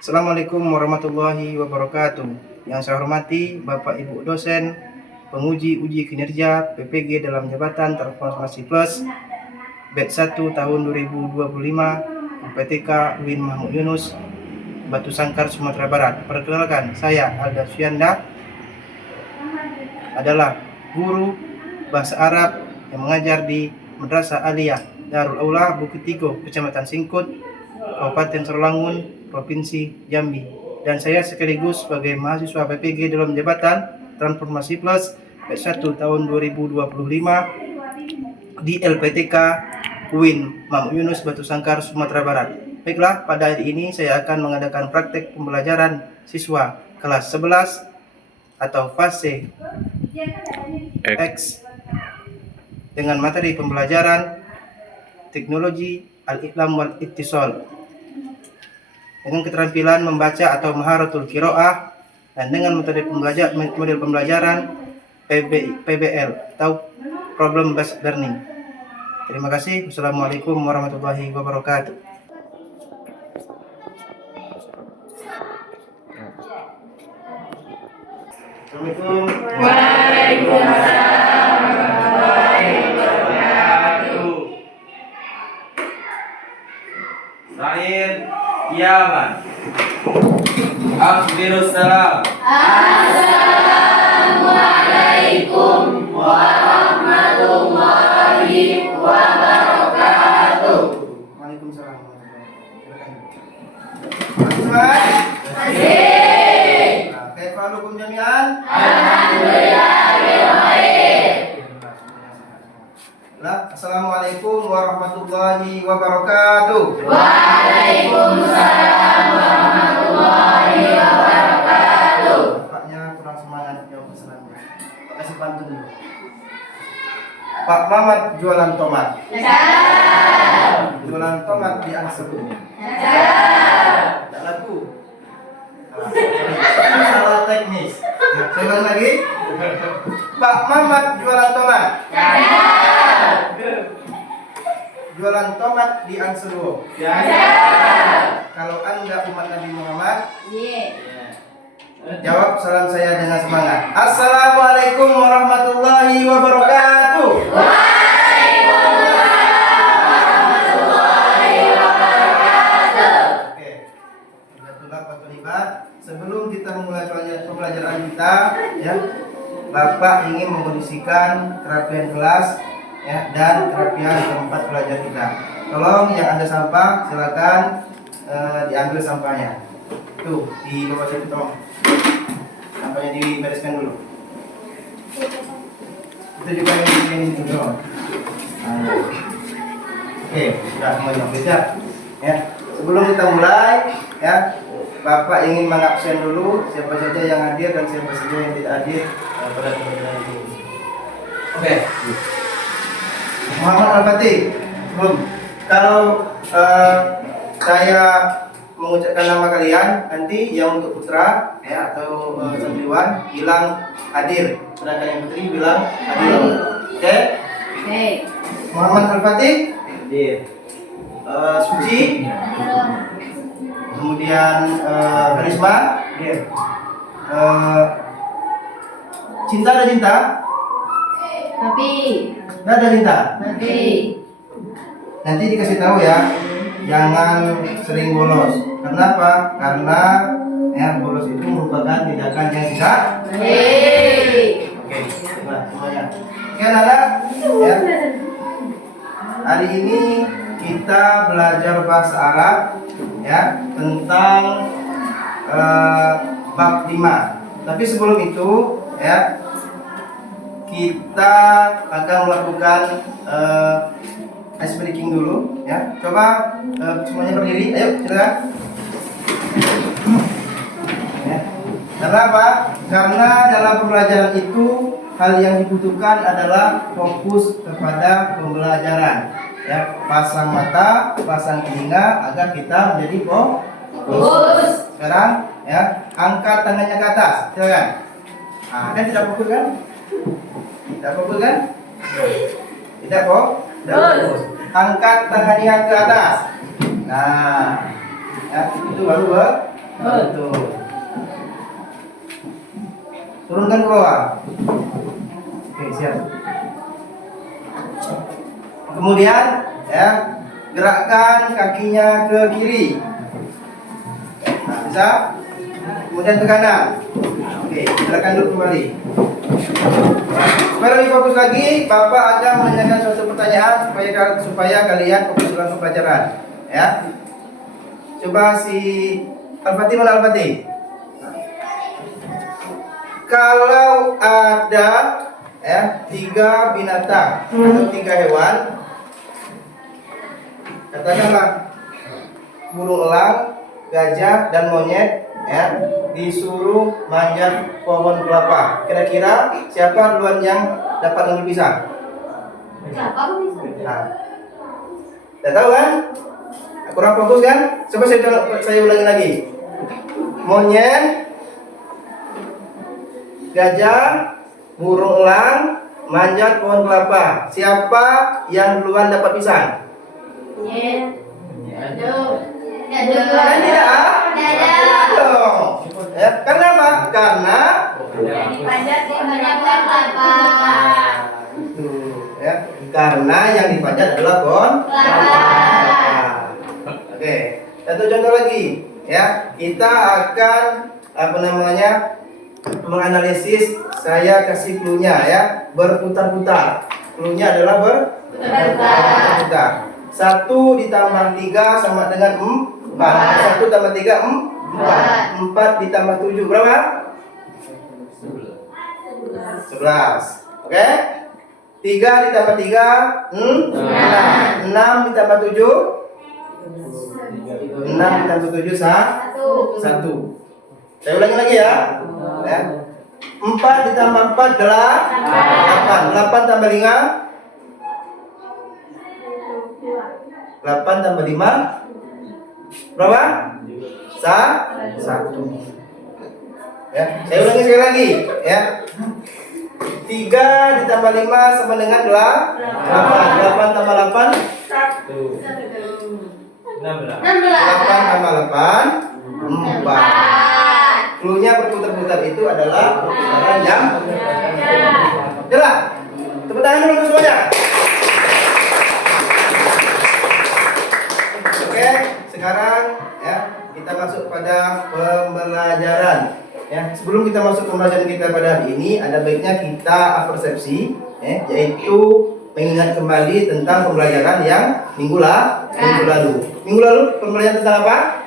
Assalamualaikum warahmatullahi wabarakatuh. Yang saya hormati Bapak Ibu dosen, penguji uji kinerja PPG dalam jabatan Transformasi Plus batch 1 tahun 2025 UPTK UIN Mahmud Yunus, Batu Sangkar, Sumatera Barat. Perkenalkan, saya Alda Syanda, adalah guru bahasa Arab yang mengajar di Madrasah Aliyah Darul Aula Bukit Tigo, Kecamatan Singkut, Kabupaten Sarolangun, Provinsi Jambi. Dan saya sekaligus sebagai mahasiswa PPG dalam jabatan Transformasi Plus batch 1 tahun 2025 di LPTK UIN Mahmud Yunus, Batu Sangkar, Sumatera Barat. Baiklah, pada hari ini saya akan mengadakan praktek pembelajaran siswa kelas 11 atau fase X dengan materi pembelajaran teknologi al-Iqlam wal Ittisal dengan keterampilan membaca atau maharatul qiraah dan dengan model pembelajaran PBL atau problem based learning. Terima kasih. Wassalamualaikum warahmatullahi wabarakatuh. Assalamualaikum. Zahir Kiaman. Akhirus salam. Assalamualaikum warahmatullahi wabarakatuh. Waalaikumsalam. Kaifalukum jami'an? Alhamdulillah bil khair. Assalamualaikum warahmatullahi wabarakatuh. Waalaikumsalam warahmatullahi wabarakatuh. Bapaknya kurang semangat jawab pesanannya. Kasih pantun dulu. Pak Mamat jualan tomat. Jualan tomat di Angseru. Tidak laku. Salah teknis. Saya ulang lagi. Pak Mamat jualan tomat. Jualan tomat di Angseru. Kalau Anda umat Nabi Muhammad, jawab salam saya dengan semangat. Assalamualaikum warahmatullahi wabarakatuh. Oke, itulah Pak Tolibat. Sebelum kita memulai pembelajaran kita, ya, Bapak ingin mengkondisikan kerapian kelas, ya, dan kerapian tempat belajar kita. Tolong yang Anda sampah silakan diambil sampahnya. Tuh di bawah situ, tolong. Sampahnya dibereskan dulu. Itu juga yang di situ dong. Oke, sudah semuanya beda. Ya, sebelum kita mulai, ya, Bapak ingin mengabsen dulu siapa saja yang hadir dan siapa saja yang tidak hadir pada pembelajaran ini. Oke. Muhammad Al-Fatih. Belum. Kalau saya mengucapkan nama kalian, nanti yang untuk putra, ya, atau santriwan bilang hadir, sedangkan yang putri bilang hadir. Oke? Muhammad Al-Fatih hadir. Suci, kemudian Karisma hadir. Cinta ada cinta? Nggak ada cinta? Nanti dikasih tahu ya, jangan sering bolos. Kenapa? Karena ya, bolos itu merupakan tindakan yang tidak. Oke, nah, semuanya. Oke, anak-anak, ya. Hari ini kita belajar bahasa Arab, ya, tentang bab 5. Tapi sebelum itu, ya, kita akan melakukan ice breaking dulu, ya. Coba semuanya berdiri, ayo silakan. Ya. Karena apa? Karena dalam pembelajaran itu hal yang dibutuhkan adalah fokus kepada pembelajaran. Ya, pasang mata, pasang telinga agar kita menjadi fokus. Sekarang, ya, angkat tangannya ke atas, silakan. Kan tidak fokus kan? Tidak fokus kan? Tidak fokus. Angkat tangannya ke atas. Nah, ya, itu baru Betul. Turunkan ke bawah. Oke, siap. Kemudian ya, gerakkan kakinya ke kiri. Nah, bisa? Kemudian ke kanan. Oke, gerakkan dulu kembali. Supaya lebih fokus lagi, Bapak akan menanyakan suatu pertanyaan supaya kalian fokus dalam pelajaran. Ya. Coba si Al-Fatih mana Al-Fatih? Kalau ada ya 3 binatang atau 3 hewan, katakanlah burung elang, gajah dan monyet, ya, disuruh manjat pohon kelapa. Kira-kira siapa duluan yang dapat ngambil pisang? Nah, tidak tahu kan? Kurang fokus kan? Coba saya ulangi lagi. Monyet, gajah, burung elang, manjat pohon kelapa. Siapa yang duluan dapat pisang? Kan tidak? Dong. Ya, karena apa? Karena ya, karena yang dipanjat adalah pohon kelapa. Oke, satu contoh lagi ya. Kita akan menganalisis. Saya kasih clue-nya ya, berputar-putar. Clue-nya adalah berputar-putar. 1 ditambah 3 sama dengan 4. 1 tambah 3 4. 4 ditambah 7 berapa? 11. Oke? 3 ditambah 3 6 ditambah 7 6 ditambah 7 1. Saya ulangi lagi ya. 4 ditambah 4 adalah 8. 8 tambah 5 8 tambah 5 berapa? 1. Ya, saya ulangi sekali lagi ya. 3 ditambah 5 sama dengan 8. 8 tambah 8 8 tambah 8 4. Clue-nya berputar-putar itu adalah perputaran jam. Jelas? Tepuk tangan dulu untuk semuanya. Oke, sekarang ya kita masuk pada pembelajaran. Ya, sebelum kita masuk pembelajaran kita pada hari ini, ada baiknya kita persepsi, yaitu mengingat kembali tentang pembelajaran yang minggu lalu. Minggu lalu pembelajaran tentang apa?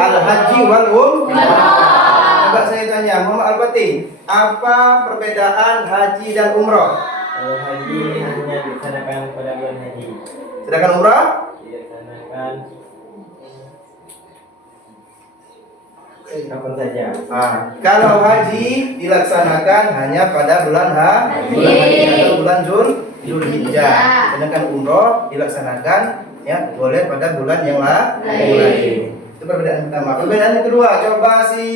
Al-Haji wal Umrah. Coba saya tanya, Muhammad Al-Fatih, apa perbedaan haji dan umroh? Kalau haji hanya dilaksanakan pada bulan haji. Sedangkan umrah? Dilaksanakan kapan saja. Kalau haji dilaksanakan hanya pada bulan haji atau bulan Zulhijjah. Sedangkan umroh dilaksanakan ya boleh pada bulan yang lain. Itu perbedaan pertama. Perbedaan yang kedua, coba si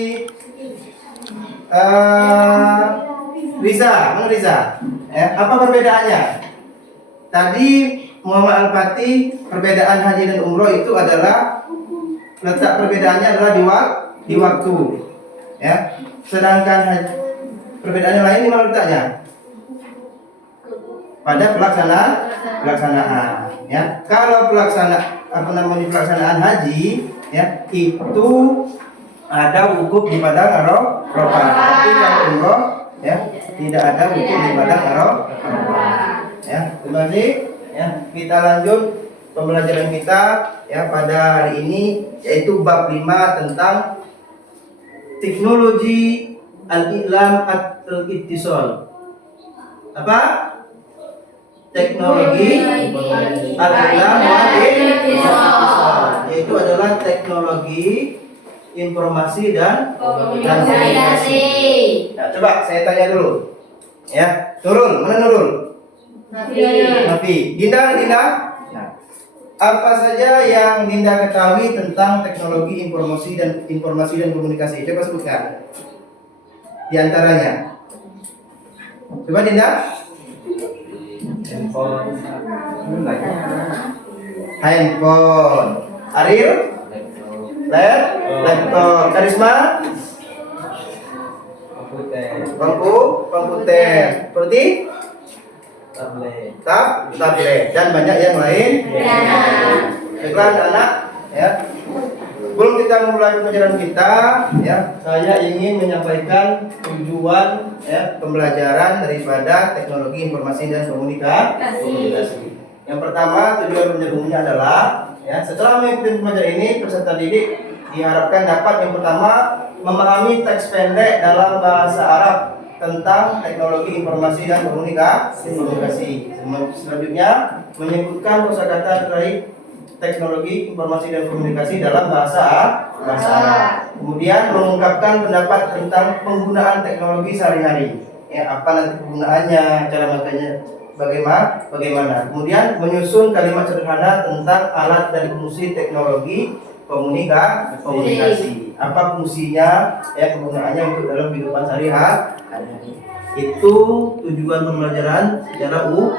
Riza, mana Riza? Apa perbedaannya? Tadi Muhammad Al-Fatih, perbedaan haji dan umroh itu adalah letak perbedaannya adalah di waktu. Ya. Sedangkan perbedaan yang lain di mana letaknya? Pada pelaksanaan. Ya. Kalau pelaksanaan haji, ya, itu ada wukuf di padang Arafah. Tapi kalau umroh, ya, tidak ada wukuf di padang Arafah. Ya, terima kasih. Ya, kita lanjut pembelajaran kita ya pada hari ini, yaitu bab 5 tentang teknologi al-i'lam al-ittisal. Apa? Teknologi al-i'lam al-ittisal, yaitu adalah teknologi informasi dan komunikasi. Nah, coba saya tanya dulu. Ya, Nurul, mana Nurul? Nafi. Dinda. Nah, apa saja yang Dinda ketahui tentang teknologi informasi dan komunikasi? Coba sebutkan. Di antaranya. Coba Dinda. Handphone. Ariel? Laptop. Karisma? Komputer. Berarti tablet dan banyak yang lain. Baiklah anak-anak, ya. Sebelum kita memulai pembelajaran kita, ya, saya ingin menyampaikan tujuan, ya, pembelajaran daripada teknologi informasi dan komunikasi. Yang pertama, tujuan pembelajarannya adalah, ya, setelah mengikuti pembelajaran ini, peserta didik diharapkan dapat yang pertama memahami teks pendek dalam bahasa Arab tentang teknologi informasi dan komunikasi. Selanjutnya, menyebutkan kosakata terkait teknologi informasi dan komunikasi dalam bahasa Arab. Kemudian mengungkapkan pendapat tentang penggunaan teknologi sehari-hari. Ya, apa nanti penggunaannya, cara makanya bagaimana. Kemudian menyusun kalimat sederhana tentang alat dan fungsi teknologi komunikasi. Apa fungsinya, ya, kegunaannya untuk dalam kehidupan sehari-hari. Itu tujuan pembelajaran secara umum.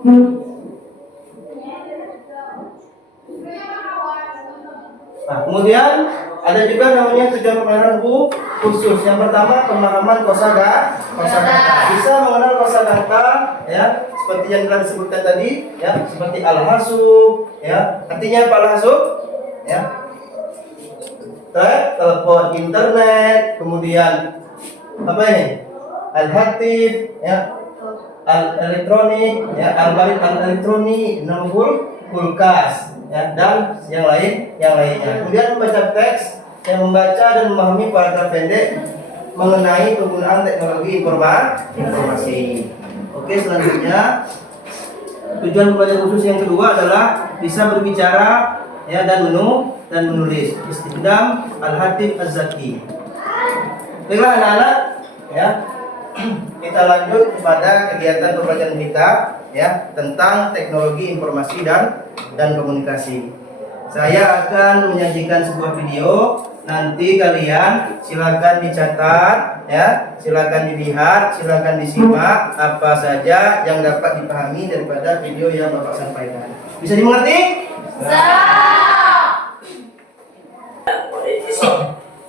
Nah, kemudian ada juga namanya tujuan pembelajaran khusus. Yang pertama pemahaman kosakata. Bisa mengenal kosakata, ya, seperti yang telah disebutkan tadi, ya, seperti al-hasub, ya. Artinya apa al-hasub? Ya. Telepon internet, kemudian apa ini? Al-hatif, ya. Al-elektronik, ya, al-barik al-elektronik, kulkas, ya, dan yang lainnya. Kemudian membaca teks, yang membaca dan memahami paragraf pendek mengenai penggunaan teknologi informasi. Oke, selanjutnya tujuan pembelajaran khusus yang kedua adalah bisa berbicara, ya, dan menulis. Istikdam al-hatif az-zaki. Baiklah anak-anak, ya. Kita lanjut kepada kegiatan pembelajaran kita, ya, tentang teknologi informasi dan komunikasi. Saya akan menyajikan sebuah video. Nanti kalian silakan dicatat, ya, silakan dilihat, silakan disimak apa saja yang dapat dipahami daripada video yang Bapak sampaikan. Bisa dimengerti?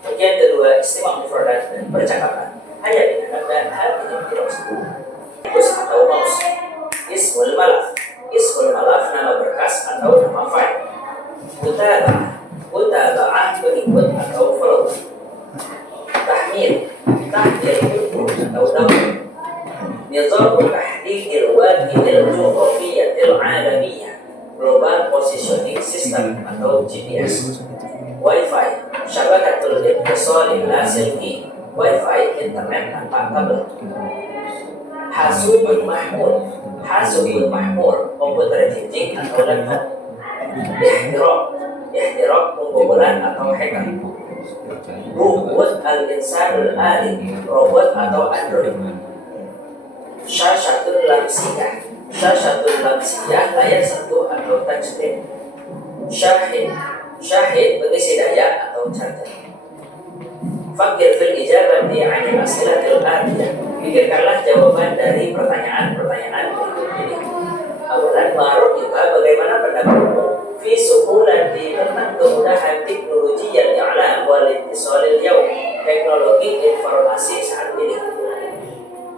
Bagian kedua istimewa mufradat dan percakapan. Hanya dengan dan hal ini tidak sebut. Terus atau mouse. Ismul malaf nama berkas atau nama file. Mutaba'ah pengikut atau follow. Tahmir ikut atau download. Nizam tahdidil wajidil jughrafiyatil alamiyah. Global Positioning System atau GPS. Wi-Fi syabakatul ittisal lasilki. Wi-Fi internet tanpa kabel. Hasubun mahmul komputer jijik atau laptop. Ihtiraq pembobolan atau hacker. Robot al-insanul alim robot atau android. Syashatul lamsiyah layar sentuh atau touchscreen. Syahid pengisi daya atau charger. Fakir fil ijabati 'anil as'ilatil atiyah. Pikirkanlah jawaban dari pertanyaan-pertanyaan berikut ini. Awalan ma'rufika, bagaimana pendapatmu fi suhulati tentang kemudahan teknologi yang i'lam wal ittisalil yaum, teknologi informasi saat ini.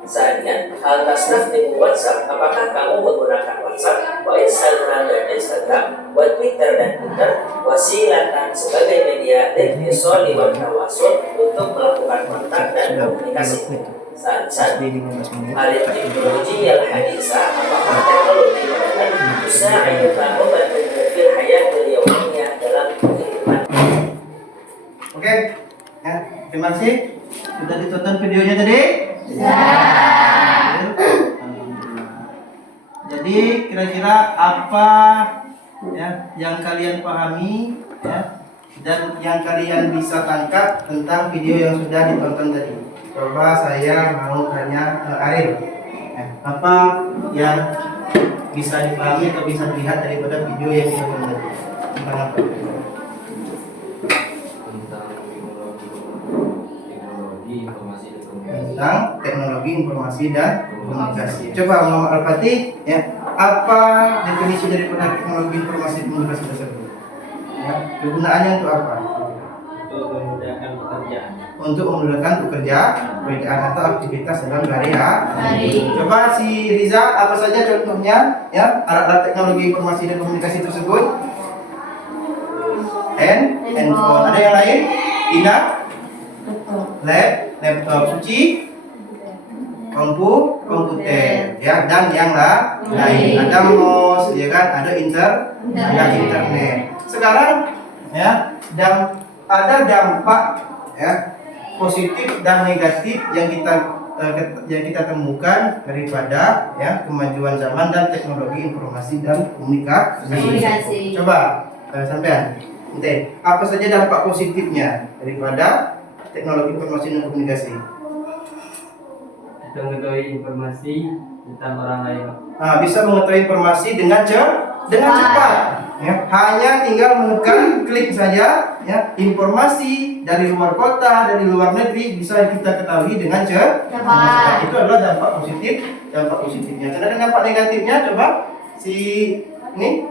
Saatnya hal tasnakhdimu WhatsApp, apakah kamu menggunakan WhatsApp, wa Instagram dan Instagram, wa Twitter dan Twitter, wasilatan sebagai media ittisali wa tawasul untuk melakukan kontak dan komunikasi. Saat alih teknologi yang hadisa, apakah teknologi modern bisa membantu fil hayatil yaumiyah dalam kehidupan. Oke, ya, terima kasih. Sudah ditonton videonya tadi? Jadi kira-kira apa, ya, yang kalian pahami, ya, dan yang kalian bisa tangkap tentang video yang sudah ditonton tadi? Coba saya mau tanya Ariel, ya, apa yang bisa dipahami atau bisa dilihat daripada video yang ditonton tadi? Tentang apa? Tentang teknologi informasi dan komunikasi. tentang teknologi informasi dan komunikasi. Coba Muhammad Al-Fatih, ya, apa definisi daripada teknologi informasi dan komunikasi tersebut? Ya, kegunaannya untuk apa? Untuk memudahkan pekerjaan. Untuk memudahkan pekerjaan atau aktivitas dalam hari. Coba si Riza, apa saja contohnya, ya, alat-alat teknologi informasi dan komunikasi tersebut? Handphone. Ada yang lain? Ina? Laptop. Suci? Komputer, ya, dan yang lain. Ada mouse, ya kan? Ada internet. Sekarang, ya, ada dampak, ya, positif dan negatif yang kita temukan daripada, ya, kemajuan zaman dan teknologi informasi dan komunikasi. Coba sampean, apa saja dampak positifnya daripada teknologi informasi dan komunikasi? Kita mengetahui informasi tentang orang lain. Bisa mengetahui informasi dengan cepat. Ya, hanya tinggal menekan klik saja, ya, informasi dari luar kota, dari luar negeri bisa kita ketahui dengan cepat. Itu adalah dampak positifnya. Dan ada dampak negatifnya, coba si ini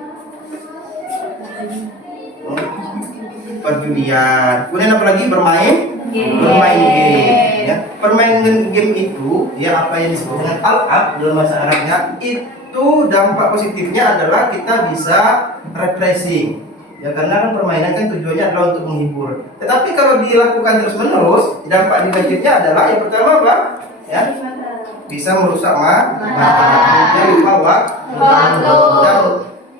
perjudian. Kemudian apa lagi? Bermain game. Ya, permainan game itu, ya, apa yang disebut dengan al'ab dalam bahasa Arabnya, itu dampak positifnya adalah kita bisa refreshing. Ya, karena kan permainan kan tujuannya adalah untuk menghibur. Tetapi kalau dilakukan terus-menerus, dampak negatifnya adalah yang pertama apa? Ya, bisa merusak mata, kemudian lupa waktu,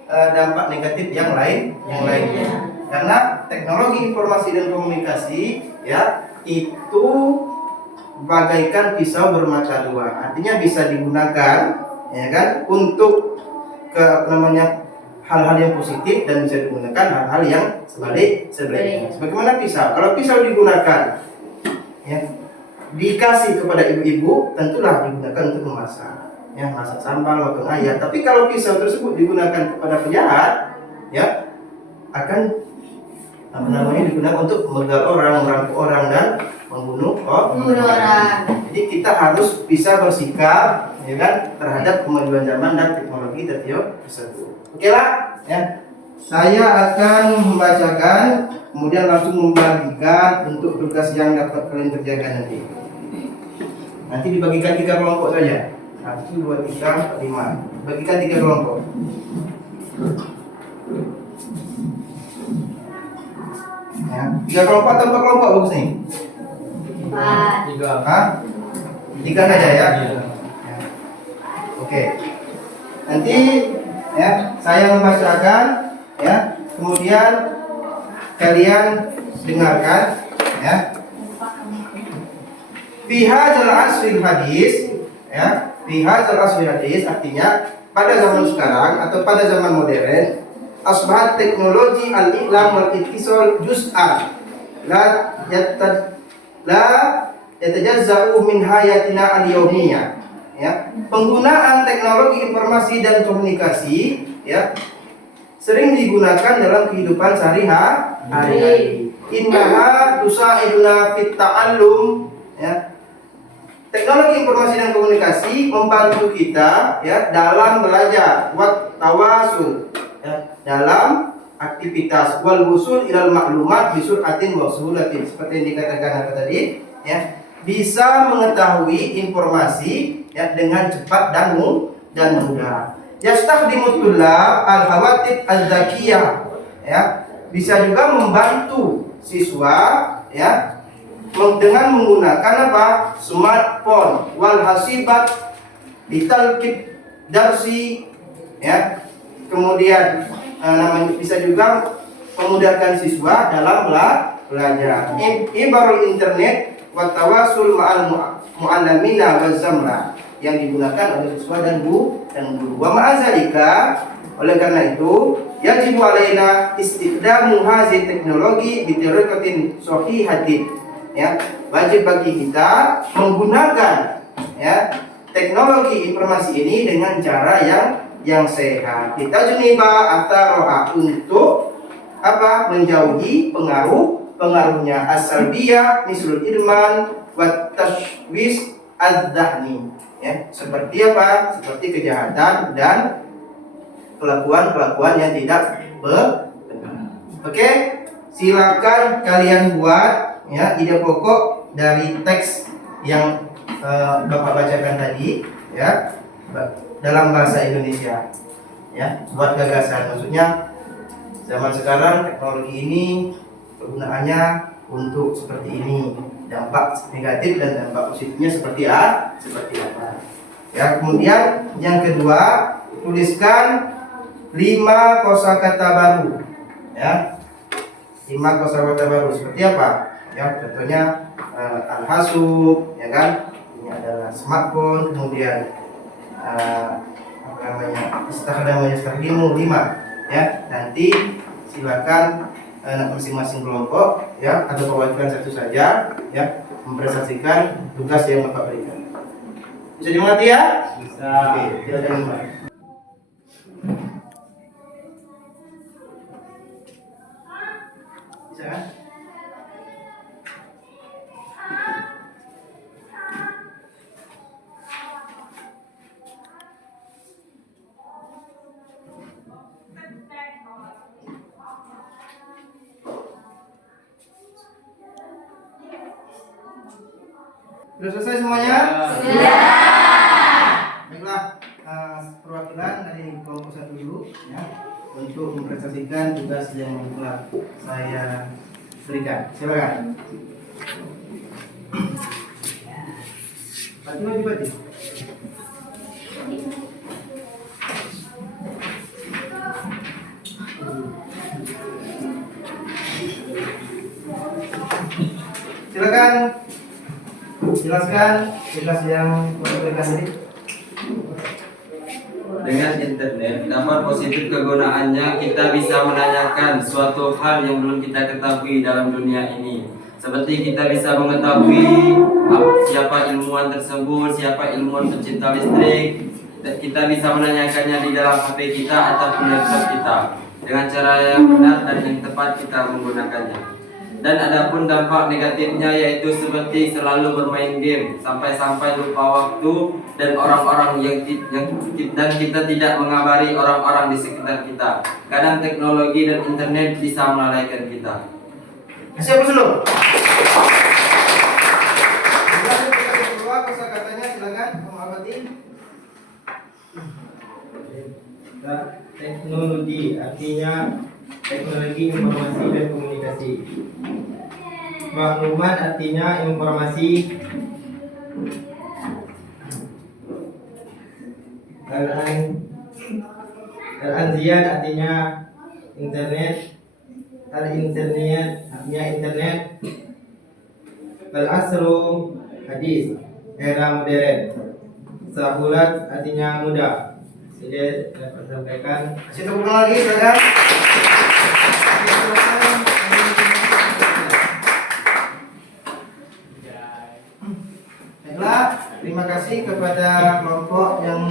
dan dampak negatif yang lainnya. Karena teknologi informasi dan komunikasi, ya, itu bagaikan pisau bermata dua. Artinya bisa digunakan, ya kan, untuk hal-hal yang positif dan bisa digunakan hal-hal yang sebaliknya. Sebagaimana pisau, kalau pisau digunakan, ya, dikasih kepada ibu-ibu, tentulah digunakan untuk memasak, ya, masak sambal, makan ayam. Tapi kalau pisau tersebut digunakan kepada penjahat, ya, akan digunakan untuk membegal orang, merampok orang, dan membunuh orang. Jadi kita harus bisa bersikap, ya kan, terhadap kemajuan zaman dan teknologi tersebut. Oke lah, ya. Saya akan membacakan, kemudian langsung membagikan untuk tugas yang dapat kalian kerjakan nanti. Nanti dibagikan 3 kelompok saja. 1, 2, 3, 4, 5. Bagikan 3 kelompok. Ya, 3 kelompok atau 4 kelompok bagus nih? 3 saja ya. Ya. Oke. Nanti, ya, saya membacakan, ya, kemudian kalian dengarkan, ya. Fi hadzal asril hadis, ya, fi hadzal asril hadis artinya pada zaman sekarang atau pada zaman modern, asbahat teknologi al-i'lam wal ittisal juz'an la yatajazza'u min hayatina al-yawmiyah. Ya, penggunaan teknologi informasi dan komunikasi, ya, sering digunakan dalam kehidupan sehari-hari. Innaha tusa'iduna fit ta'allum, ya. Teknologi informasi dan komunikasi membantu kita, ya, dalam belajar, wat tawasul, ya, dalam aktivitas, wal wusul ilal maklumat bisur'atin wa suhulatin, seperti yang dikatakan tadi, ya, bisa mengetahui informasi, ya, dengan cepat dan mudah. Yastakhdimu tullab al-hawatib al-zakiyah, ya, bisa juga membantu siswa, ya, dengan menggunakan apa? Smartphone wal hasibat litalqit darsi, ya. Kemudian bisa juga memudahkan siswa dalam belajar. Ibarul internet wa tawasul ma'al mu'allimina wa zamra, yang digunakan oleh siswa dan guru. Wa ma'azalika, oleh karena itu yajibu alaina istikhdamu hazi teknologi bi tariqatin sahihatin, ya, wajib bagi kita menggunakan, ya, teknologi informasi ini dengan cara yang sehat. Kita juniba ataroha, untuk apa? Menjauhi pengaruhnya, as-salbiyah mislul idman wa tashwis adzahni. Ya, seperti apa? Seperti kejahatan dan kelakuan-kelakuan yang tidak benar. Oke, silakan kalian buat ya ide pokok dari teks yang Bapak bacakan tadi ya dalam bahasa Indonesia. Ya, buat gagasan. Maksudnya zaman sekarang teknologi ini kegunaannya untuk seperti ini, dampak negatif dan dampak positifnya seperti apa. Ya, kemudian yang kedua, tuliskan 5 kosakata baru. Ya, 5 kosakata baru seperti apa? Ya, contohnya al-hasub, ya kan? Ini adalah smartphone, kemudian istakhdamanya 5. Ya, nanti silakan masing-masing kelompok ya atau perwakilan satu saja ya mempresentasikan tugas yang Bapak berikan. Bisa dimengerti ya? Bisa. Oke, silakan Pak. Bisa kan? Sudah selesai semuanya? Baiklah, perwakilan dari kelompok 1 dulu ya untuk mempresentasikan tugas yang telah saya berikan. Silakan. Bati. Silakan jelaskan tugas yang diberikan tadi. Dengan internet, dampak positif kegunaannya kita bisa menanyakan suatu hal yang belum kita ketahui dalam dunia ini. Seperti kita bisa mengetahui siapa ilmuwan tersebut, siapa ilmuwan pencipta listrik. Dan kita bisa menanyakannya di dalam HP kita ataupun laptop kita dengan cara yang benar dan yang tepat kita menggunakannya. Dan adapun dampak negatifnya yaitu seperti selalu bermain game sampai-sampai lupa waktu dan orang-orang dan kita tidak mengabari orang-orang di sekitar kita. Kadang teknologi dan internet bisa melalaikan kita. Siap dulu. Kosakatanya silakan mengamati. Teknologi artinya teknologi informasi dan komunikasi. Maklumat artinya informasi. Al-Anziyat artinya internet. Al-internet artinya internet. Al-asru hadis, era modern. Sahulat artinya mudah. Jadi dapat sampaikan. Kasih tepuk tangan lagi silakan. Baiklah, terima kasih kepada kelompok yang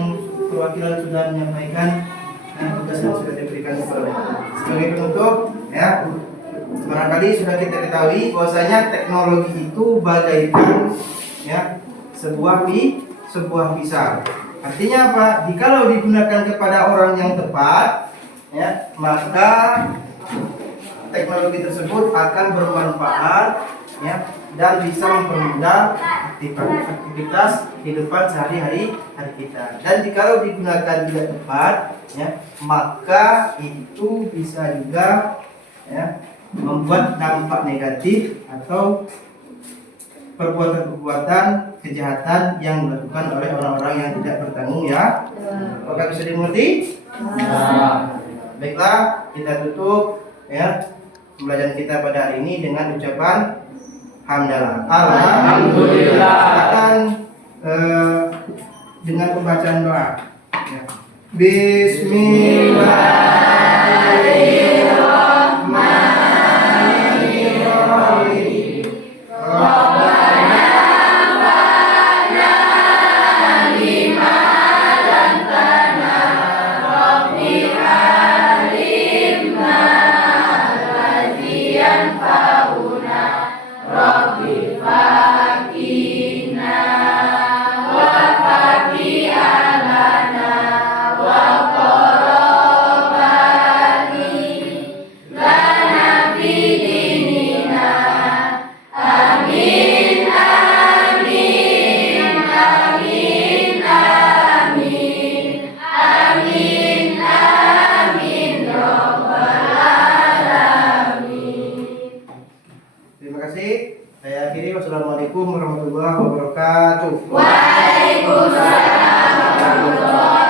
perwakilan sudah menyampaikan tugas yang sudah diberikan kepada mereka. Sebagai penutup, ya, barangkali sudah kita ketahui bahwasanya teknologi itu bagaikan ya sebuah pisau. Artinya apa? Jikalau digunakan kepada orang yang tepat, ya, maka teknologi tersebut akan bermanfaat, ya, dan bisa mempermudah aktivitas kehidupan sehari-hari kita. Dan jikalau digunakan tidak tepat, ya, maka itu bisa juga, ya, membuat dampak negatif atau perbuatan-perbuatan kejahatan yang dilakukan oleh orang-orang yang tidak bertanggung ya. Apakah bisa dimengerti? Baiklah, kita tutup ya pembelajaran kita pada hari ini dengan ucapan hamdalah. Alhamdulillah. Silakan dengan pembacaan doa. Ya. Bismillahirrahmanirrahim. Rabbi fakina akhiri. Wassalamualaikum warahmatullahi wabarakatuh. Waalaikumsalam warahmatullahi